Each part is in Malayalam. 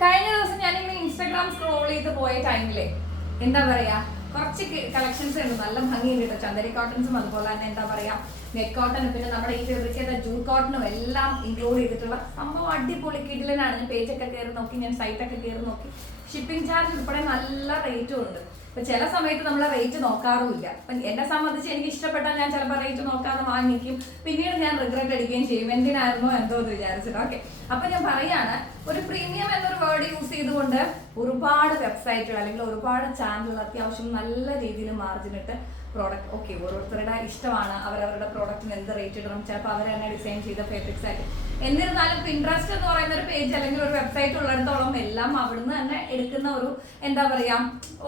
കഴിഞ്ഞ ദിവസം ഞാനിങ്ങനെ ഇൻസ്റ്റാഗ്രാം സ്ക്രോൾ ചെയ്ത് പോയ ടൈമിലെ എന്താ പറയാ കുറച്ച് കളക്ഷൻസ് ഉണ്ട്, നല്ല ഭംഗിയുണ്ട് കേട്ടോ. ചന്ദരി കോട്ടൺസും അതുപോലെ തന്നെ എന്താ പറയാ നെറ്റ് കോട്ടൺ, പിന്നെ നമ്മുടെ ഈ ഫാബ്രിക് ചെയ്ത ജൂട്ട് കോട്ടണും എല്ലാം ഇൻക്ലൂഡ് ചെയ്തിട്ടുള്ള സംഭവം അടിപൊളി കിടിലനാണ്. ഞാൻ പേജൊക്കെ കയറി നോക്കി, ഞാൻ സൈറ്റൊക്കെ കയറി നോക്കി. ഷിപ്പിംഗ് ചാർജ് ഉൾപ്പെടെ നല്ല റേറ്റും ഉണ്ട്. ഇപ്പൊ ചില സമയത്ത് നമ്മൾ റേറ്റ് നോക്കാറുമില്ല. അപ്പം എന്നെ സംബന്ധിച്ച് എനിക്ക് ഇഷ്ടപ്പെട്ടാൽ ഞാൻ ചിലപ്പോൾ റേറ്റ് നോക്കാതെ വാങ്ങിക്കും, പിന്നീട് ഞാൻ റിഗ്രറ്റ് അടിക്കുകയും ചെയ്യും, എന്തിനായിരുന്നോ എന്തോ എന്ന് വിചാരിച്ചിട്ട്. ഓക്കെ, അപ്പൊ ഞാൻ പറയാണ്, ഒരു പ്രീമിയം എന്നൊരു വേർഡ് യൂസ് ചെയ്തുകൊണ്ട് ഒരുപാട് വെബ്സൈറ്റുകൾ അല്ലെങ്കിൽ ഒരുപാട് ചാനലുകൾ അത്യാവശ്യം നല്ല രീതിയിൽ മാർജിൻ ഇട്ട് പ്രോഡക്റ്റ്, ഓക്കെ, ഓരോരുത്തരുടെ ഇഷ്ടമാണ്, അവരവരുടെ പ്രോഡക്റ്റിന് എന്ത് റേറ്റ് ഇടണം, ചിലപ്പോൾ അവർ തന്നെ ഡിസൈൻ ചെയ്ത ഫാബ്രിക്സ് ആയിട്ട്. എന്നിരുന്നാലും പിൻട്രസ്റ്റ് എന്ന് പറയുന്ന ഒരു പേജ് അല്ലെങ്കിൽ ഒരു വെബ്സൈറ്റ് ഉള്ളിടത്തോളം എല്ലാം അവിടുന്ന് തന്നെ എടുക്കുന്ന ഒരു എന്താ പറയാ,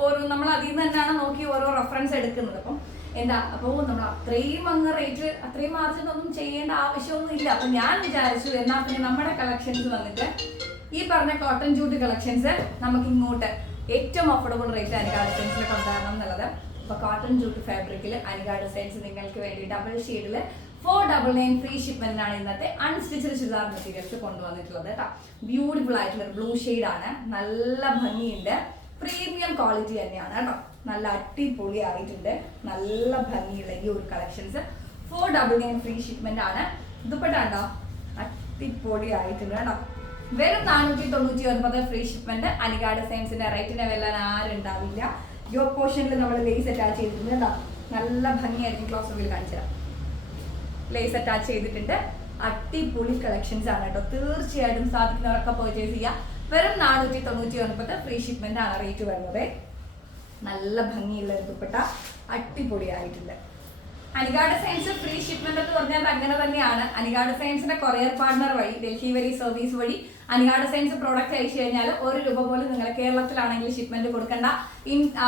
ഒരു നമ്മൾ അതിൽ നിന്ന് തന്നെയാണ് നോക്കി ഓരോ റെഫറൻസ് എടുക്കുന്നത്. അപ്പം എന്താ, അപ്പോൾ നമ്മൾ അത്രയും അങ്ങ് റേറ്റ് അത്രയും മാർജിൻ ഒന്നും ചെയ്യേണ്ട ആവശ്യമൊന്നും ഇല്ല. അപ്പം ഞാൻ വിചാരിച്ചു എന്നാൽ പിന്നെ നമ്മുടെ കളക്ഷൻസ് വന്നിട്ട് ഈ പറഞ്ഞ കോട്ടൺ ജൂട്ട് കളക്ഷൻസ് നമുക്ക് ഇങ്ങോട്ട് ഏറ്റവും അഫോർഡബിൾ റേറ്റ് അനിക ഡിസൈൻസിൽ കൊണ്ടുവരണം എന്നുള്ളത്. അപ്പോൾ കോട്ടൺ ജൂട്ട് ഫാബ്രിക്കിൽ അനിക ഡിസൈൻസ് നിങ്ങൾക്ക് വേണ്ടി ഡബിൾ ഷെയ്ഡിൽ 499 ഫ്രീ ഷിപ്മെന്റിനാണ് ഇന്നത്തെ അൺസ്റ്റിച്ചഡ് ചുരിദാർ മെറ്റീരിയൽസ് കൊണ്ടുവന്നിട്ടുള്ളത് കേട്ടോ. ബ്യൂട്ടിഫുൾ ആയിട്ടുള്ള ബ്ലൂ ഷെയ്ഡാണ്, നല്ല ഭംഗിയുണ്ട്, പ്രീമിയം ക്വാളിറ്റി തന്നെയാണ് കേട്ടോ. നല്ല അടിപൊളി ആയിട്ടുണ്ട്, നല്ല ഭംഗിയുള്ള ഈ ഒരു കളക്ഷൻസ് 499 ഫ്രീ ഷിപ്മെന്റ് ആണ്. ദുപ്പട്ട ഉണ്ടോ, അടിപൊളി ആയിട്ടുണ്ട് കേട്ടോ. വെറും 499 ഫ്രീ ഷിപ്മെന്റ്. അനിക ഡിസൈൻസിന്റെ റേറ്റിനെ വെല്ലാൻ ആരുണ്ടാവില്ല. യോക്ക് പോർഷനിൽ നമ്മൾ ലേസ് അറ്റാച്ച് ചെയ്തിട്ടുണ്ട് കേട്ടോ, നല്ല ഭംഗിയായിരിക്കും. ക്ലോസ് റിവ്യൂ കാണിച്ചു തരാം. ലേസ് അറ്റാച്ച് ചെയ്തിട്ടുണ്ട്, അടിപൊളി കളക്ഷൻസ് ആണ് കേട്ടോ. തീർച്ചയായിട്ടും സാധിക്കുന്നവരൊക്കെ പർച്ചേസ് ചെയ്യാം. വെറും 499 ഫ്രീ ഷിപ്മെന്റ് ആണ് റേറ്റ് വരുന്നത്. നല്ല ഭംഗിയുള്ള ഒരു ദുപ്പട്ട, അടിപൊളി ആയിട്ടുണ്ട്. അനിക ഡിസൈൻസ് ഫ്രീ ഷിപ്മെന്റ് എന്ന് പറഞ്ഞാൽ അങ്ങനെ തന്നെയാണ്. അനിക ഡിസൈൻസിന്റെ കൊറിയർ പാർട്ണർ വഴി, ഡൽഹി വഴി സർവീസ് വഴി അനിക ഡിസൈൻസ് പ്രോഡക്റ്റ് അയച്ചു കഴിഞ്ഞാൽ 1 രൂപ പോലും നിങ്ങൾ കേരളത്തിലാണെങ്കിൽ ഷിപ്മെന്റ് കൊടുക്കണ്ട.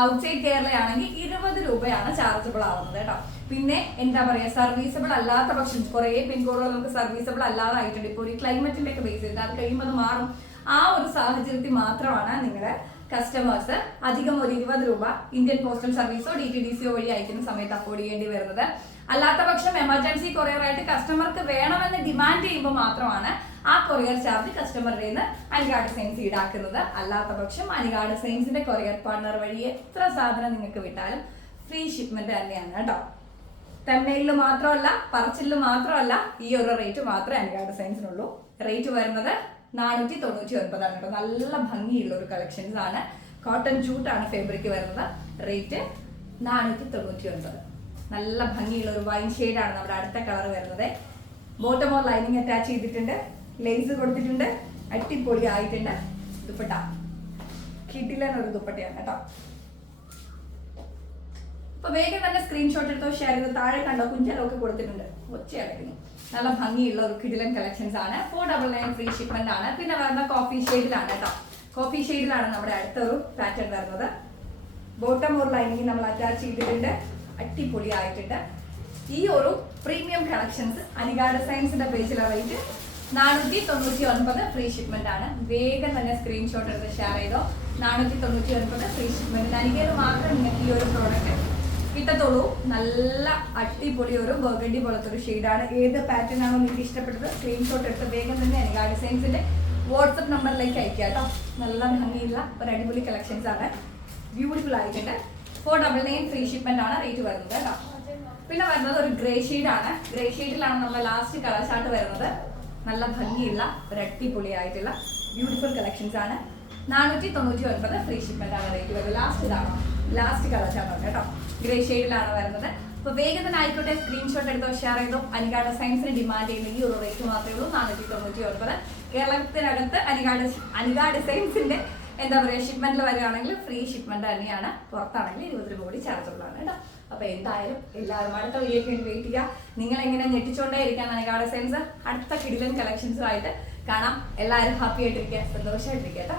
ഔട്ട്സൈഡ് കേരളയാണെങ്കിൽ 20 രൂപയാണ് ചാർജബിൾ ആവുന്നത് കേട്ടോ. പിന്നെ എന്താ പറയുക, സർവീസബിൾ അല്ലാത്ത പക്ഷം കുറേ പിൻകോഡുകൾ നമുക്ക് സർവീസബിൾ അല്ലാതായിട്ടുണ്ട്. ഇപ്പോൾ ഒരു ക്ലൈമറ്റിന്റെ ഒക്കെ ബേസ് ചെയ്ത് അത് കഴിയുമ്പോൾ അത് മാറും. ആ ഒരു സാഹചര്യത്തിൽ മാത്രമാണ് നിങ്ങളുടെ കസ്റ്റമേഴ്സ് അധികം ഒരു 20 രൂപ ഇന്ത്യൻ പോസ്റ്റൽ സർവീസോ DTDCയോ വഴി അയക്കുന്ന സമയത്ത് അഫോർഡ് ചെയ്യേണ്ടി വരുന്നത്. അല്ലാത്ത പക്ഷം എമർജൻസി കൊറിയർ ആയിട്ട് കസ്റ്റമർക്ക് വേണമെന്ന് ഡിമാൻഡ് ചെയ്യുമ്പോൾ മാത്രമാണ് ആ കൊറിയർ ചാർജ് കസ്റ്റമറുടെ നിന്ന് അനിക ഡിസൈൻസ് ഈടാക്കുന്നത്. അല്ലാത്ത പക്ഷം അനിക ഡിസൈൻസിന്റെ കൊറിയർ പാർട്ണർ വഴി എത്ര സാധനം നിങ്ങൾക്ക് വിട്ടാലും ഫ്രീ ഷിപ്മെന്റ് തന്നെയാണ് കേട്ടോ. തമിഴ്നാട്ടിൽ മാത്രമല്ല, പറച്ചിലിൽ മാത്രമല്ല, ഈ ഒരു റേറ്റ് മാത്രമേ അനിക ഡിസൈൻസിനുള്ളൂ. റേറ്റ് വരുന്നത് 499 ആണ് കേട്ടോ. നല്ല ഭംഗിയുള്ള ഒരു കളക്ഷൻസ് ആണ്. കോട്ടൺ ജൂട്ടാണ് ഫാബ്രിക് വരുന്നത്. റേറ്റ് 499. നല്ല ഭംഗിയുള്ള ഒരു വൈൻ ഷെയ്ഡാണ് നമ്മുടെ അടുത്ത കളർ വരുന്നത്. ബോട്ടം ഓർ ലൈനിങ് അറ്റാച്ച് ചെയ്തിട്ടുണ്ട്, ലേസ് കൊടുത്തിട്ടുണ്ട്, അടിപൊളി ആയിട്ടുണ്ട്. ദുപ്പട്ട കിടിലൻ ഒരു ദുപ്പട്ടയാണ് കേട്ടോ. അപ്പൊ വേഗം തന്നെ സ്ക്രീൻഷോട്ട് എടുത്തോ, ഷെയർ ചെയ്തോ. താഴെ കണ്ടോ കുഞ്ചലൊക്കെ കൊടുത്തിട്ടുണ്ട്, ഒച്ചയടക്കുന്നു. നല്ല ഭംഗിയുള്ള ഒരു കിടിലൻ കളക്ഷൻസ് ആണ്. 499 ഫ്രീ ഷിപ്മെന്റ് ആണ്. പിന്നെ വരുന്ന കോഫി ഷെയ്ഡിലാണ് കേട്ടോ. കോഫി ഷെയ്ഡിലാണ് നമ്മുടെ അടുത്തൊരു പാറ്റേൺ വരുന്നത്. ബോട്ടം ഓർ ലൈനിങ് നമ്മൾ അറ്റാച്ച് ചെയ്തിട്ടുണ്ട്, അടിപൊളി ആയിട്ടുണ്ട്. ഈ ഒരു പ്രീമിയം കളക്ഷൻസ് അനിക ഡിസൈൻസിന്റെ പേജിലെ റേറ്റ് 499 ഫ്രീ ഷിപ്മെന്റ് ആണ്. വേഗം തന്നെ സ്ക്രീൻഷോട്ട് എടുത്ത് ഷെയർ ചെയ്തോ. 499 ഫ്രീ ഷിപ്മെന്റ്. അനികയിൽ മാത്രം നിങ്ങൾക്ക് ഈ ഒരു പ്രോഡക്റ്റ് കിട്ടത്തുള്ളൂ. നല്ല അടിപൊളി ഒരു ബർഗണ്ടി പോലത്തെ ഒരു ഷെയ്ഡാണ്. ഏത് പാറ്റേൺ ആണോ നിങ്ങൾക്ക് ഇഷ്ടപ്പെട്ടത് സ്ക്രീൻഷോട്ട് എടുത്ത് വേഗം തന്നെ അനിക ഡിസൈൻസിന്റെ വാട്സപ്പ് നമ്പറിലേക്ക് അയക്കുക കേട്ടോ. നല്ല ഭംഗിയുള്ള ഒരു അടിപൊളി കളക്ഷൻസ് ആണ്, ബ്യൂട്ടിഫുൾ ആയിട്ടുണ്ട്. 499 ഫ്രീ ഷിപ്മെന്റ് ആണ് റേറ്റ് വരുന്നത് കേട്ടോ. പിന്നെ വരുന്നത് ഒരു ഗ്രേ ഷെയ്ഡാണ്. ഗ്രേ ഷെയ്ഡിലാണ് നമ്മുടെ ലാസ്റ്റ് കളർ ചാർട്ട് വരുന്നത്. നല്ല ഭംഗിയുള്ള ഒരു അടിപൊളി ആയിട്ടുള്ള ബ്യൂട്ടിഫുൾ കളക്ഷൻസ് ആണ്. 499 ഫ്രീ ഷിപ്മെന്റ് ആണ് റേറ്റ് വരുന്നത്. ലാസ്റ്റ് ഇതാണോ, ലാസ്റ്റ് കളർ ചാർട്ട് കേട്ടോ. ഗ്രേ ഷെയ്ഡിലാണ് വരുന്നത്. അപ്പോൾ വേഗം തന്നെ ആയിക്കോട്ടെ, സ്ക്രീൻഷോട്ട് എടുത്തോ, ഷെയർ ചെയ്തോ. അനിക ഡിസൈൻസിന് ഡിമാൻഡ് ചെയ്യുന്ന ഈ ഒരു റേറ്റ് മാത്രമേ ഉള്ളൂ, 499. കേരളത്തിനകത്ത് അനിക ഡിസൈൻസിന്റെ എന്താ പറയുക ഷിപ്മെന്റിൽ വരികയാണെങ്കിൽ ഫ്രീ ഷിപ്മെന്റ് തന്നെയാണ്. പുറത്താണെങ്കിൽ 20 രൂപ കൂടി ചാർജബിൾ ആണ് കേട്ടോ. അപ്പൊ എന്തായാലും എല്ലാവരും അടുത്ത വീഡിയോക്ക് വേണ്ടി വെയിറ്റ് ചെയ്യുക. നിങ്ങൾ എങ്ങനെ ഞെട്ടിച്ചോണ്ടേ ഇരിക്കാൻ അനിക ഡിസൈൻസ് അടുത്ത കിടിലൻ കളക്ഷൻസുമായിട്ട് കാണാം. എല്ലാവരും ഹാപ്പി ആയിട്ടിരിക്കുക, സന്തോഷമായിട്ടിരിക്കുക കേട്ടോ.